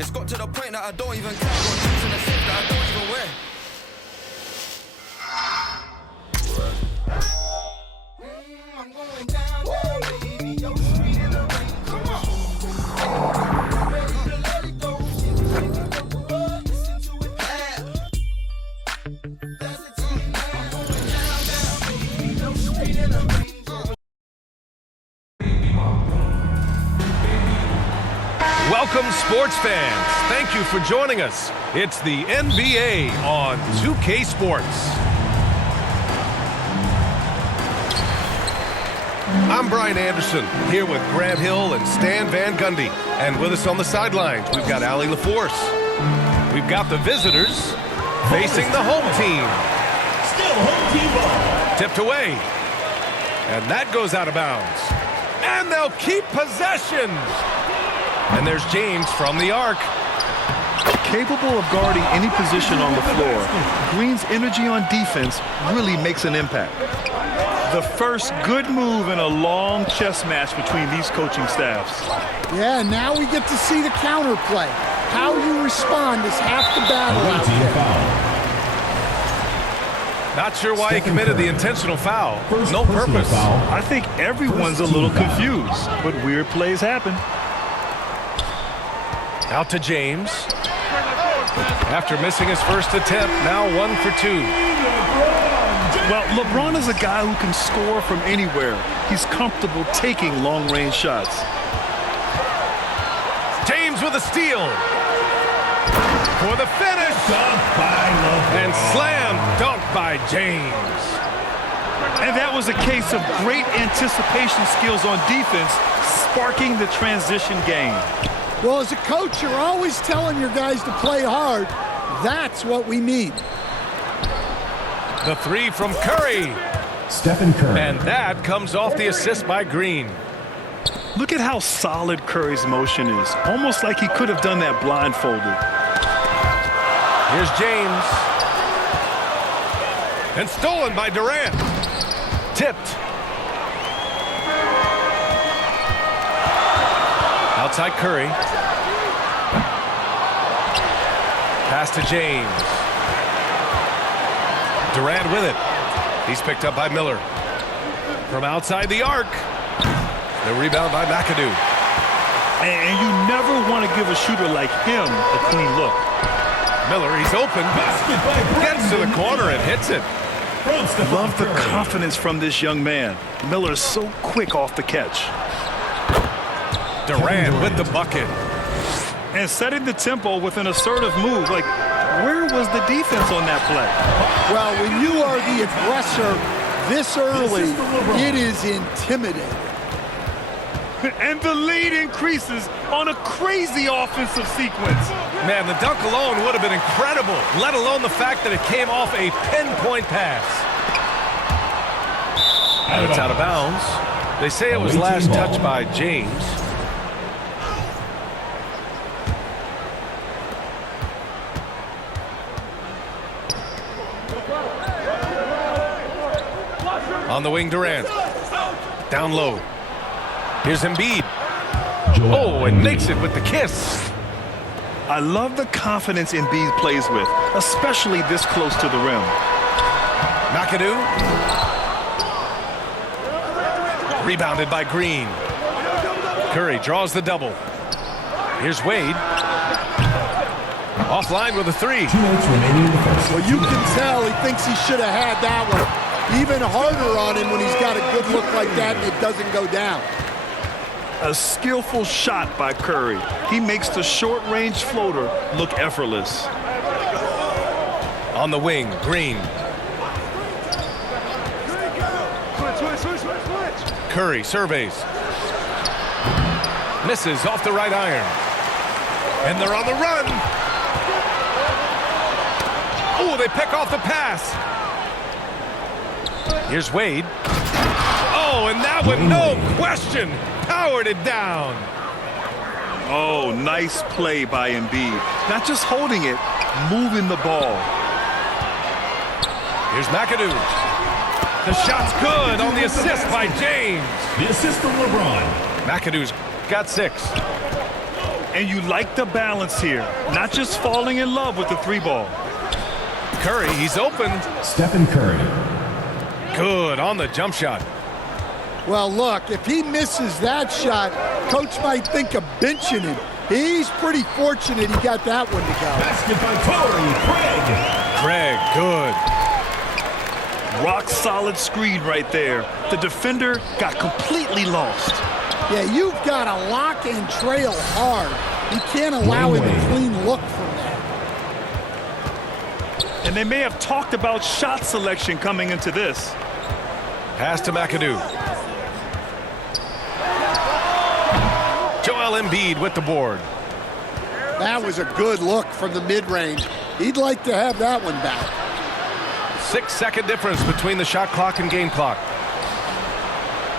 It's got to the point that I don't even care. Got juice in the safe that I don't even wear. I'm going down, baby. Yo, sweet in the rain. Come on. Ready to let it go. Listen to it clap. That's the team. I'm going down, baby. Yo, sweet in the rain. Welcome, sports fans. Thank you for joining us. It's the NBA on 2K Sports. I'm Brian Anderson, here with Grant Hill and Stan Van Gundy. And with us on the sidelines, we've got Allie LaForce. We've got the visitors facing the home team. Still home team ball. Tipped away. And that goes out of bounds. And they'll keep possession. And there's James from the arc. Capable of guarding any position on the floor, Green's energy on defense really makes an impact. The first good move in a long chess match between these coaching staffs. Yeah, now we get to see the counter play. How you respond is half the battle out there. Not sure why he committed the intentional foul. No purpose. I think everyone's a little confused, but weird plays happen. Out to James. After missing his first attempt, now 1 for 2. Well, LeBron is a guy who can score from anywhere. He's comfortable taking long-range shots. James with a steal. For the finish. And slam dunk by James. And that was a case of great anticipation skills on defense, sparking the transition game. Well, as a coach, you're always telling your guys to play hard. That's what we need. The three from Curry. Stephen Curry. And that comes off the assist by Green. Look at how solid Curry's motion is. Almost like he could have done that blindfolded. Here's James. And stolen by Durant. Tipped. Outside Curry. Pass to James. Durant with it. He's picked up by Miller. From outside the arc. The rebound by McAdoo. And you never want to give a shooter like him a clean look. Miller, he's open. Gets to the corner and hits it. Love the confidence from this young man. Miller's so quick off the catch. Durant with the bucket. And setting the tempo with an assertive move. Like, where was the defense on that play? Well, when you are the aggressor this early, it is intimidating. And the lead increases on a crazy offensive sequence. Man, the dunk alone would have been incredible, let alone the fact that it came off a pinpoint pass. And it's out of bounds. They say it was last touched by James. On the wing, Durant. Down low. Here's Embiid. Oh, and makes it with the kiss. I love the confidence Embiid plays with, especially this close to the rim. McAdoo. Rebounded by Green. Curry draws the double. Here's Wade. Offline with a three. Well, you can tell he thinks he should have had that one. Even harder on him when he's got a good look like that and it doesn't go down. A skillful shot by Curry. He makes the short-range floater look effortless. On the wing, Green. Curry surveys. Misses off the right iron. And they're on the run. Oh, they pick off the pass. Here's Wade. Oh, and that one, no question, powered it down. Oh, nice play by Embiid. Not just holding it, moving the ball. Here's McAdoo. The shot's good on the assist by James. The assist from LeBron. McAdoo's got 6. And you like the balance here, not just falling in love with the 3-ball. Curry, he's open. Stephen Curry. Good on the jump shot. Well, look, if he misses that shot, coach might think of benching him. He's pretty fortunate he got that one to go. Basket by Torrey Craig. Craig, good. Rock solid screen right there. The defender got completely lost. Yeah, you've got to lock and trail hard. You can't allow him a clean look from that. And they may have talked about shot selection coming into this. Pass to McAdoo. Joel Embiid with the board. That was a good look from the mid-range. He'd like to have that one back. 6-second difference between the shot clock and game clock.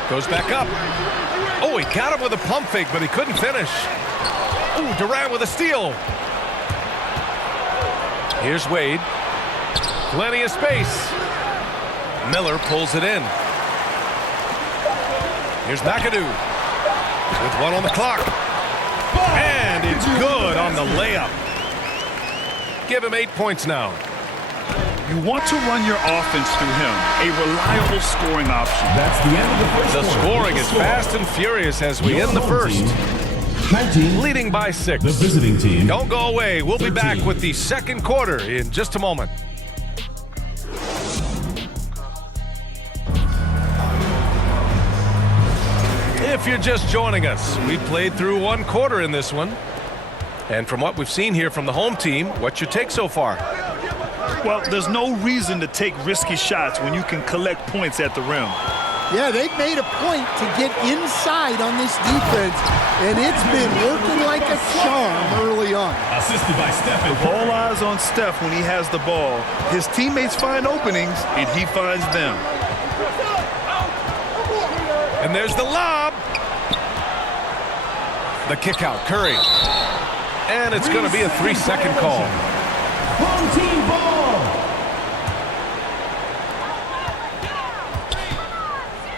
Goes back up. Oh, he got him with a pump fake, but he couldn't finish. Oh, Durant with a steal. Here's Wade. Plenty of space. Miller pulls it in. Here's McAdoo with one on the clock. And it's good on the layup. Give him 8 points now. You want to run your offense through him, a reliable scoring option. That's the end of the first The quarter. scoring is fast and furious as we end the first. 19. Leading by 6. The visiting team. Don't go away. We'll be 13. back with the second quarter in just a moment. If you're just joining us, we played through one quarter in this one. And from what we've seen here from the home team, what's your take so far? Well, there's no reason to take risky shots when you can collect points at the rim. Yeah, they've made a point to get inside on this defense, and it's been working like a charm early on. Assisted by Stephen. All eyes on Steph when he has the ball. His teammates find openings, and he finds them. And there's the lob. The kick out, Curry. And it's going to be a 3-second call. Home team ball.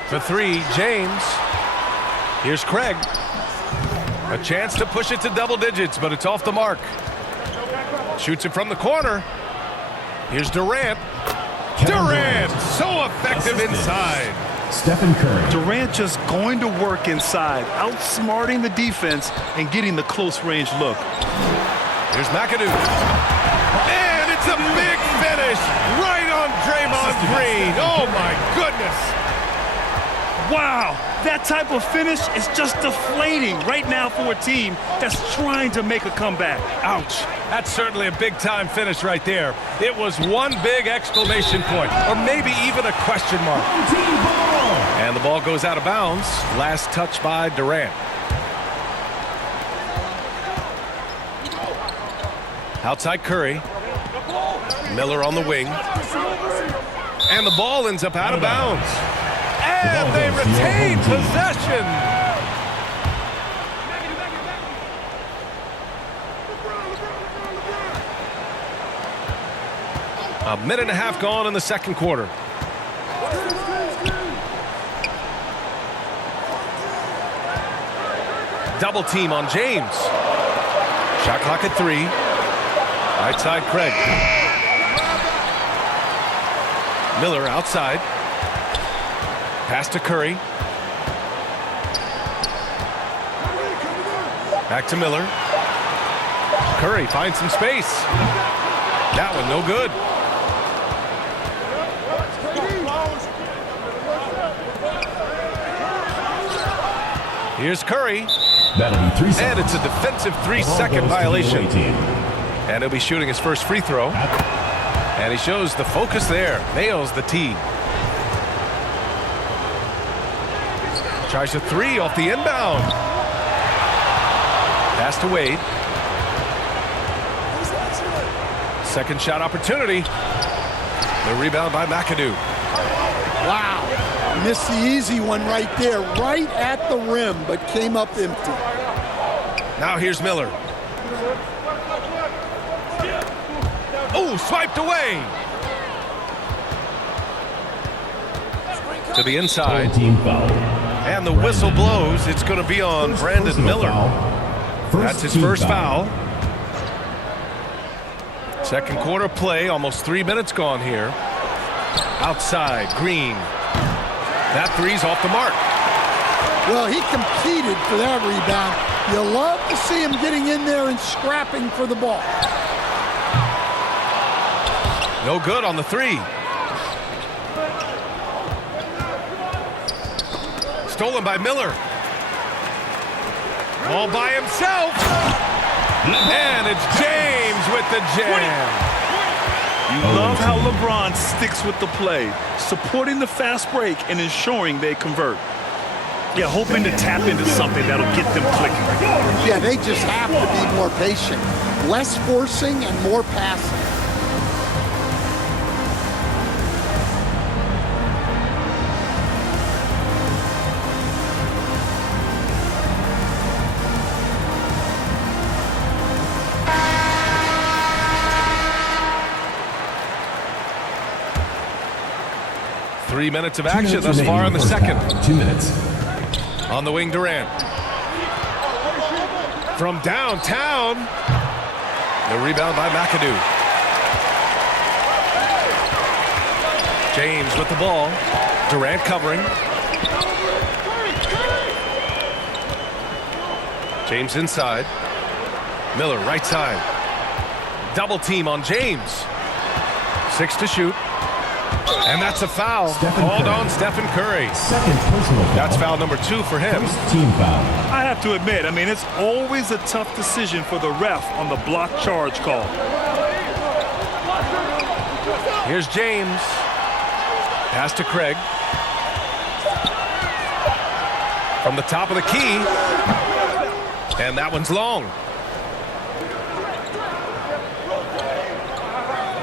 For 3, James. Here's Craig. A chance to push it to double digits, but it's off the mark. Shoots it from the corner. Here's Durant. Durant, so effective inside. Stephen Curry. Durant just going to work inside, outsmarting the defense and getting the close range look. Here's McAdoo. And it's a big finish right on Draymond Green. Oh, my goodness. Wow, that type of finish is just deflating right now for a team that's trying to make a comeback. Ouch. That's certainly a big-time finish right there. It was one big exclamation point, or maybe even a question mark. Home team ball. And the ball goes out of bounds. Last touch by Durant. Outside Curry. Miller on the wing. And the ball ends up out of bounds. And they retain possession. A minute and a half gone in the second quarter. Double team on James. Shot clock at 3. Right side, Craig. Miller outside. Pass to Curry. Back to Miller. Curry finds some space. That one no good. Here's Curry. That'll be 3 seconds. And it's a defensive 3-second violation. And he'll be shooting his first free throw. And he shows the focus there. Nails the tee. Tries a 3 off the inbound. Pass to Wade. Second shot opportunity. The rebound by McAdoo. Wow. Missed the easy one right there, right at the rim, but came up empty. Now here's Miller. Oh, swiped away. To the inside. Team foul. And the whistle blows. It's going to be on Brandon Miller. That's his first foul. Second quarter play, almost 3 minutes gone here. Outside, Green. That three's off the mark. Well, he competed for that rebound. You love to see him getting in there and scrapping for the ball. No good on the three. Stolen by Miller. All by himself. And it's James with the jam. You love how LeBron sticks with the play, supporting the fast break and ensuring they convert. Yeah, hoping to tap into something that'll get them clicking. Yeah, they just have to be more patient. Less forcing and more passing. Three minutes of action thus far in the second. 2 minutes. On the wing, Durant. From downtown. The rebound by McAdoo. James with the ball. Durant covering. James inside. Miller right side. Double team on James. 6 to shoot. And that's a foul called on Stephen Curry. Second personal foul. That's foul number 2 for him. First team foul. I have to admit, it's always a tough decision for the ref on the block charge call. Here's James. Pass to Craig. From the top of the key. And that one's long.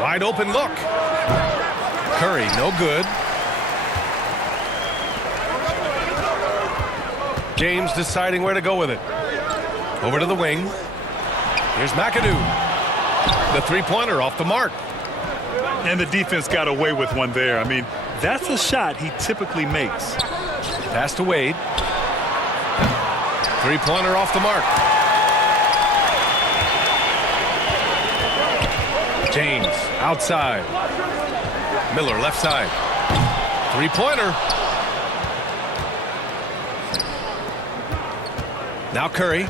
Wide open look. Curry, no good. James deciding where to go with it. Over to the wing. Here's McAdoo. The three-pointer off the mark. And the defense got away with one there. That's a shot he typically makes. Pass to Wade. Three-pointer off the mark. James outside. Miller left side. Three-pointer. Now Curry.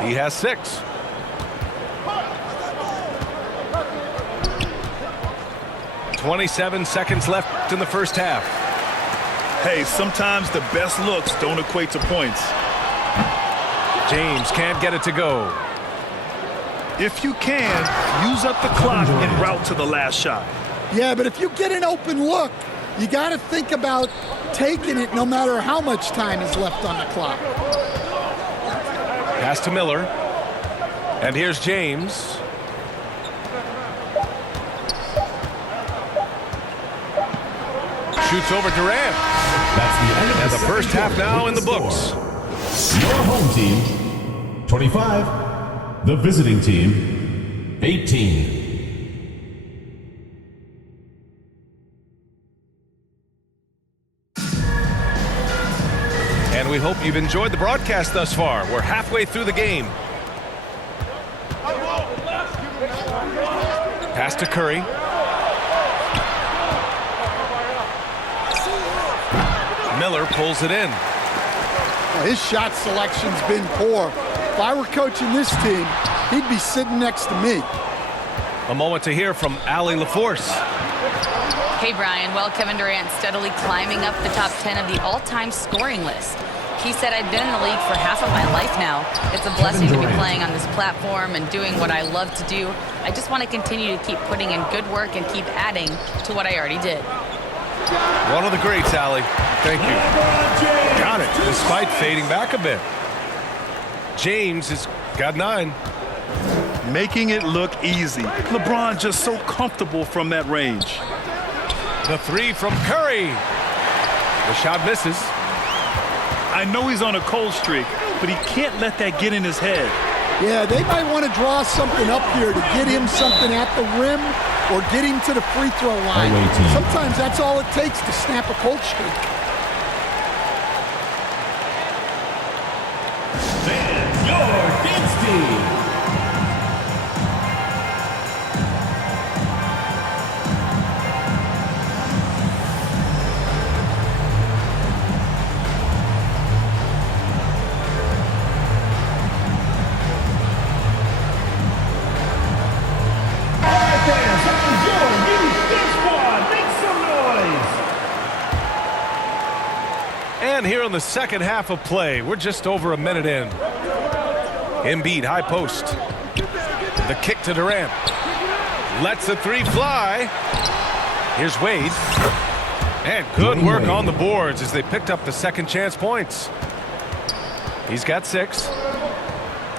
He has 6. "27 seconds left in the first half." Hey, sometimes the best looks don't equate to points. James can't get it to go. If you can, use up the clock en route to the last shot. Yeah, but if you get an open look, you got to think about taking it no matter how much time is left on the clock. Pass to Miller. And here's James. Shoots over Durant. That's the end of And the second first half quarter now with in the books. score. Your home team, 25. The visiting team, 18. And we hope you've enjoyed the broadcast thus far. We're halfway through the game. Pass to Curry. Miller pulls it in. Well, his shot selection's been poor. If I were coaching this team, he'd be sitting next to me. A moment to hear from Allie LaForce. Hey, Brian. Well, Kevin Durant steadily climbing up the top 10 of the all-time scoring list. He said, "I've been in the league for half of my life now. It's a blessing to be playing on this platform and doing what I love to do. I just want to continue to keep putting in good work and keep adding to what I already did." One of the greats, Allie. Thank you. Got it, despite fading back a bit. James has got 9. Making it look easy. LeBron just so comfortable from that range. The three from Curry. The shot misses. I know he's on a cold streak, but he can't let that get in his head. Yeah, they might want to draw something up here to get him something at the rim or get him to the free throw line. Sometimes that's all it takes to snap a cold streak. And your on here in the second half of play. We're just over a minute in. Embiid, high post. The kick to Durant. Lets the three fly. Here's Wade. And good work on the boards as they picked up the second chance points. He's got 6.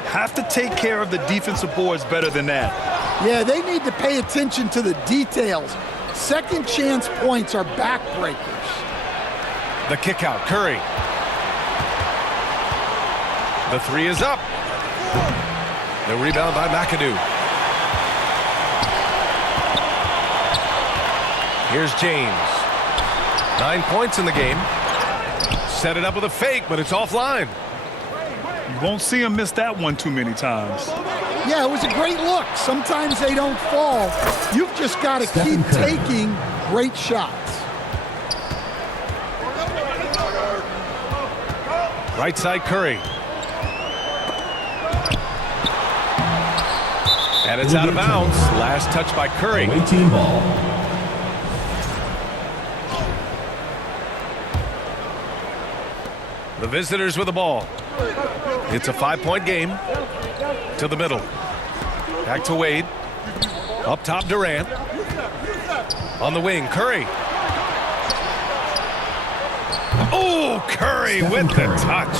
Have to take care of the defensive boards better than that. Yeah, they need to pay attention to the details. Second chance points are backbreakers. The kick out, Curry. The three is up. The rebound by McAdoo. Here's James. 9 points in the game. Set it up with a fake, but it's offline. You won't see him miss that one too many times. Yeah, it was a great look. Sometimes they don't fall. You've just got to keep taking great shots. Right side, Curry. And it's out of bounds. Last touch by Curry. Away team ball. The visitors with the ball. It's a 5-point game. To the middle. Back to Wade. Up top, Durant. On the wing, Curry. Oh, Curry with the touch.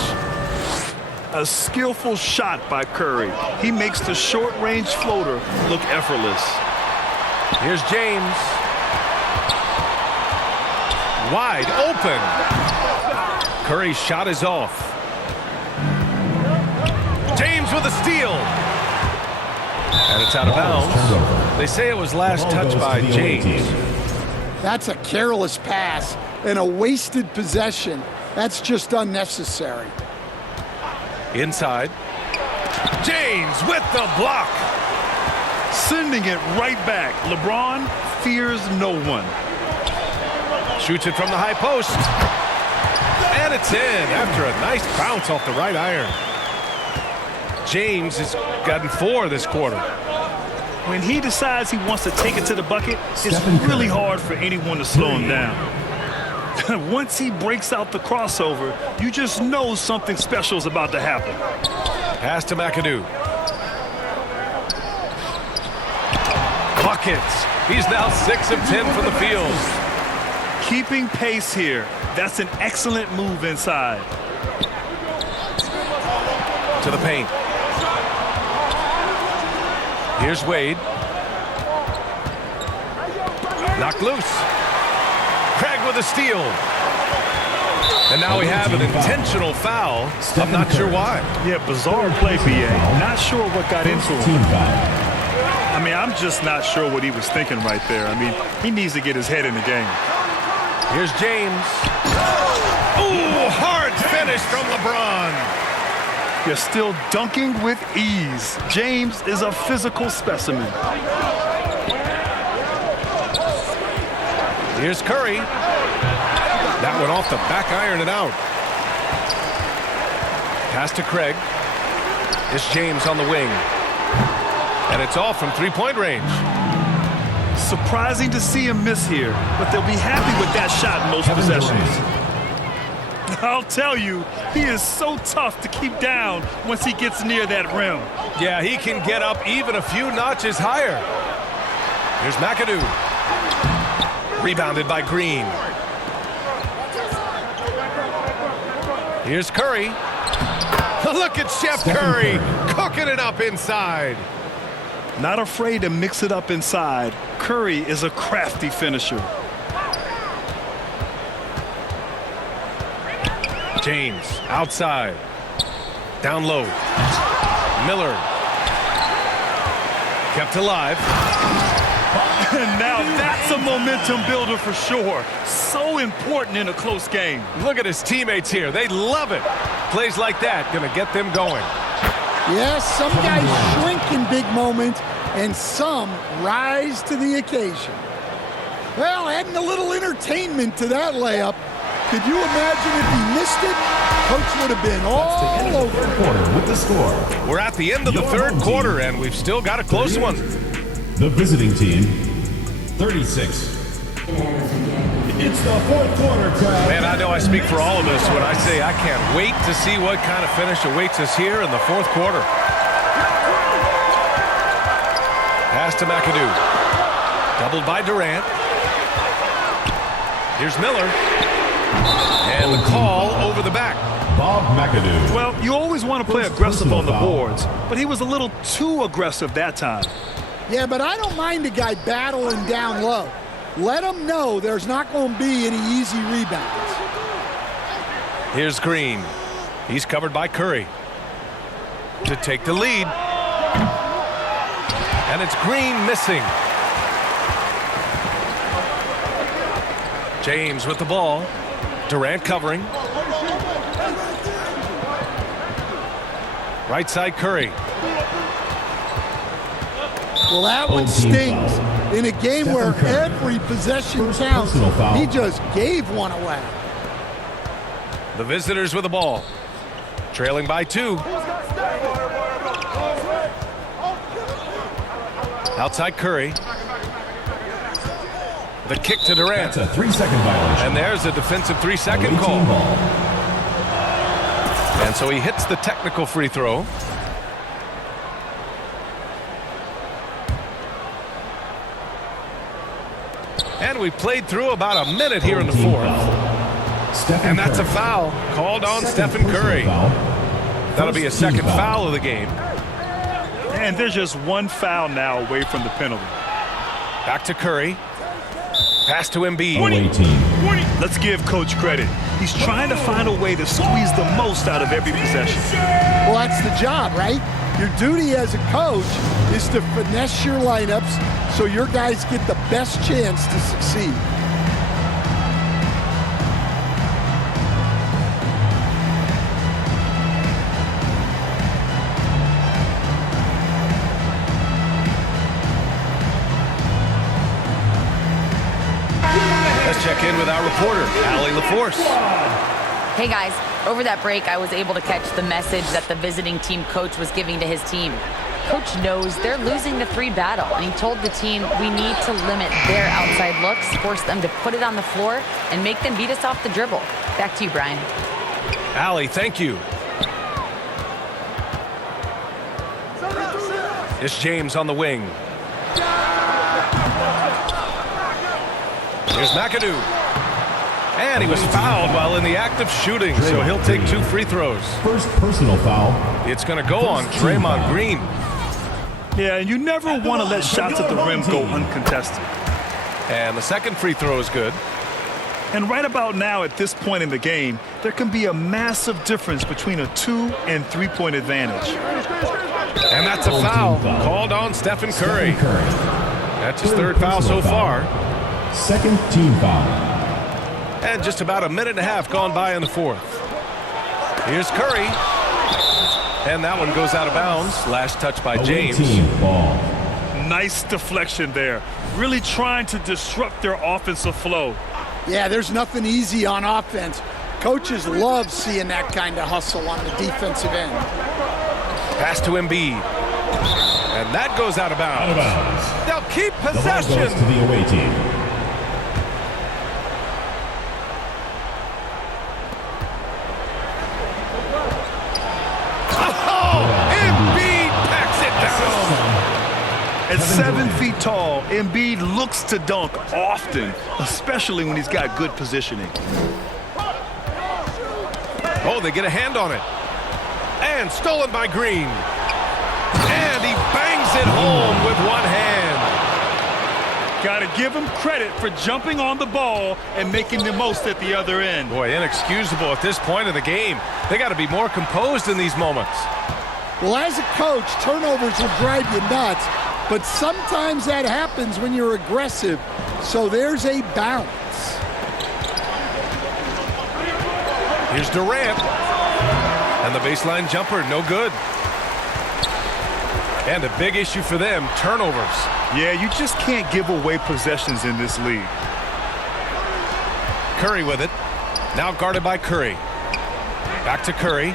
A skillful shot by Curry. He makes the short-range floater look effortless. Here's James. Wide open. Curry's shot is off. James with a steal. And it's out of bounds. They say it was last touched by James. That's a careless pass and a wasted possession. That's just unnecessary. Inside. James with the block. Sending it right back. LeBron fears no one. Shoots it from the high post. And it's in after a nice bounce off the right iron. James has gotten 4 this quarter. When he decides he wants to take it to the bucket, it's really hard for anyone to slow him down. Once he breaks out the crossover, you just know something special is about to happen. Pass to McAdoo. Buckets. He's now 6 of 10 from the field. Keeping pace here. That's an excellent move inside. To the paint. Here's Wade. Knocked loose. Craig with a steal. And now we have an intentional foul. I'm not sure why. Yeah, bizarre play, BA. Not sure what got into Team him. foul. I mean, I'm just not sure what he was thinking right there. I mean, he needs to get his head in the game. Here's James. Ooh, hard finish from LeBron. You're still dunking with ease. James is a physical specimen. Here's Curry. That one off the back iron and out. Pass to Craig. It's James on the wing. And it's off from 3-point range. Surprising to see him miss here, but they'll be happy with that shot in those possessions. I'll tell you, he is so tough to keep down once he gets near that rim. Yeah, he can get up even a few notches higher. Here's McAdoo. Rebounded by Green. Here's Curry. Look at Chef Curry cooking it up inside. Not afraid to mix it up inside. Curry is a crafty finisher. James outside. Down low. Miller. Kept alive. And now that's a momentum builder for sure. So important in a close game. Look at his teammates here. They love it. Plays like that gonna get them going. Yes, some guys shrink in big moments, and some rise to the occasion. Well, adding a little entertainment to that layup. Could you imagine if he missed it? Coach would have been all over it. Quarter with the score. We're at the end of the third quarter, and we've still got a close one. The visiting team, 36. It's the fourth quarter, crowd. Man, I know I speak for all of us when I say I can't wait to see what kind of finish awaits us here in the fourth quarter. Pass to McAdoo. Doubled by Durant. Here's Miller. And the call over the back. Bob McAdoo. Well, you always want to play First aggressive personal on the foul. boards, but he was a little too aggressive that time. Yeah, but I don't mind a guy battling down low. Let him know there's not going to be any easy rebounds. Here's Green. He's covered by Curry. To take the lead. And it's Green missing. James with the ball. Durant covering. Right side Curry. Well, that one Team stings. foul. In a game where Curry. every possession First counts, personal foul. he just gave one away. The visitors with the ball. Trailing by 2. Outside Curry. The kick to Durant. That's a 3-second violation. And there's a defensive 3-second Away call. team ball. And so he hits the technical free throw. And we played through about a minute here in the Team fourth. foul. Stephen And that's a Curry. foul called on Second Stephen personal Curry. foul. That'll be a First team second foul of the game. And there's just one foul now away from the penalty. Back to Curry. Pass to Embiid. Away team. Let's give Coach credit. He's trying to find a way to squeeze the most out of every possession. Well, that's the job, right? Your duty as a coach is to finesse your lineups so your guys get the best chance to succeed. Let's check in with our reporter, Allie LaForce. Hey guys, over that break, I was able to catch the message that the visiting team coach was giving to his team. Coach knows they're losing the 3 battle, and he told the team we need to limit their outside looks, force them to put it on the floor, and make them beat us off the dribble. Back to you, Brian. Allie, thank you. It's James on the wing. Here's McAdoo. And he was fouled while in the act of shooting, so he'll take 2 free throws. First personal foul. It's going to go on Draymond Green. Yeah, and you never want to let shots at the rim go uncontested. And the second free throw is good. And right about now, at this point in the game, there can be a massive difference between a 2- and 3-point advantage. And that's a foul called on Stephen Curry. That's his 3rd foul so far. Second team foul. And just about a minute and a half gone by in the fourth. Here's Curry. And that one goes out of bounds. Last touch by Away James. team ball. Nice deflection there. Really trying to disrupt their offensive flow. Yeah, there's nothing easy on offense. Coaches love seeing that kind of hustle on the defensive end. Pass to Embiid. And that goes out of bounds. Out of bounds. They'll keep The ball possession. goes to the away team. Embiid packs it down. At 7 feet tall, Embiid looks to dunk often, especially when he's got good positioning. Oh, they get a hand on it. And stolen by Green. And he bangs it home with one hand. Got to give him credit for jumping on the ball and making the most at the other end. Boy, inexcusable at this point of the game. They got to be more composed in these moments. Well, as a coach, turnovers will drive you nuts, but sometimes that happens when you're aggressive. So there's a balance. Here's Durant. And the baseline jumper, no good. And a big issue for them, turnovers. Yeah, you just can't give away possessions in this league. Curry with it. Now guarded by Curry. Back to Curry.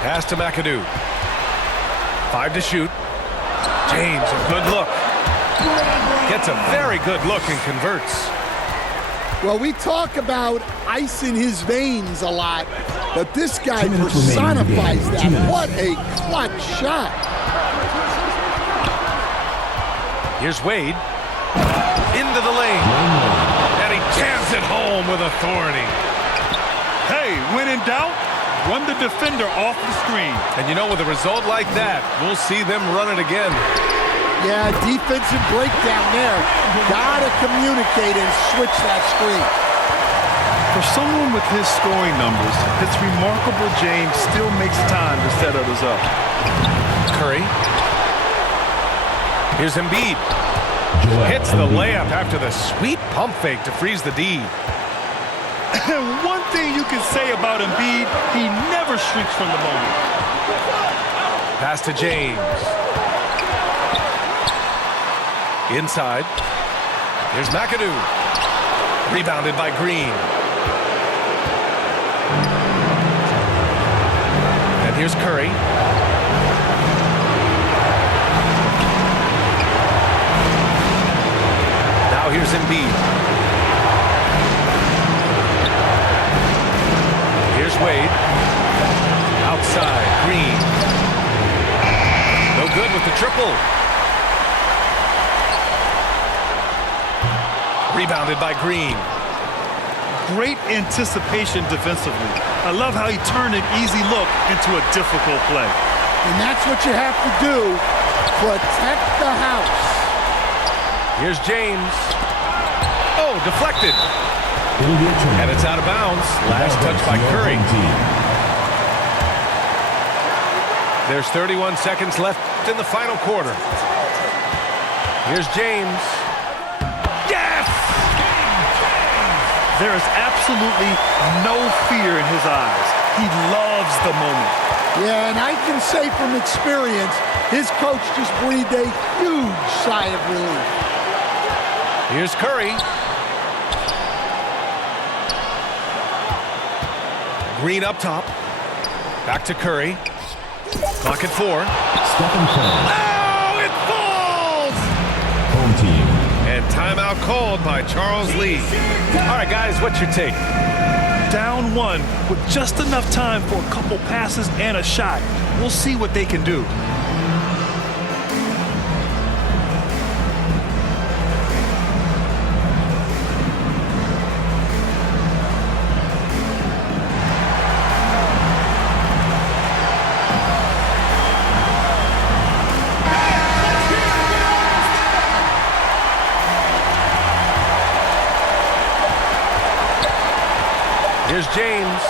Pass to McAdoo. 5 to shoot. James, a good look. Gets a very good look and converts. Well, we talk about ice in his veins a lot, but this guy 2 minutes remaining in the game. personifies 2 that. minutes. What a clutch shot. Here's Wade. Into the lane. And he jams it home with authority. Hey, when in doubt, run the defender off the screen. And you know, with a result like that, we'll see them run it again. Yeah, defensive breakdown there. Gotta communicate and switch that screen. For someone with his scoring numbers, it's remarkable James still makes time to set others up. Curry. Here's Embiid. Joel Hits the Embiid. layup after the sweet pump fake to freeze the D. One thing you can say about Embiid, he never shrinks from the moment. Pass to James. Inside. Here's McAdoo. Rebounded by Green. And here's Curry. Now here's Embiid. Here's Wade. Outside. Green. No good with the triple. Rebounded by Green. Great anticipation defensively. I love how he turned an easy look into a difficult play. And that's what you have to do. Protect the house. Here's James. Oh, deflected. It'll be a turnover. And it's out of bounds. Last touch by Curry. There's 31 seconds left in the final quarter. Here's James. Yes! There is absolutely no fear in his eyes. He loves the moment. Yeah, and I can say from experience, his coach just breathed a huge sigh of relief. Here's Curry. Green up top. Back to Curry. Clock at 4. Stephen Curry. Oh, it falls! Home team. And timeout called by Charles Lee. All right, guys, what's your take? Down one with just enough time for a couple passes and a shot. We'll see what they can do. Here's James.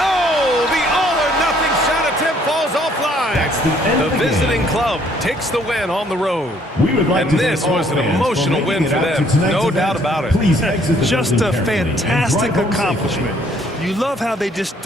Oh, the all-or-nothing shot attempt falls offline. That's the end The of the visiting game. club takes the win on the road. We would like And to this thank all was an fans emotional for win making for it out them. to tonight's No event. doubt about it. Please exit the Just building a carefully and fantastic drive home accomplishment. safely. You love how they just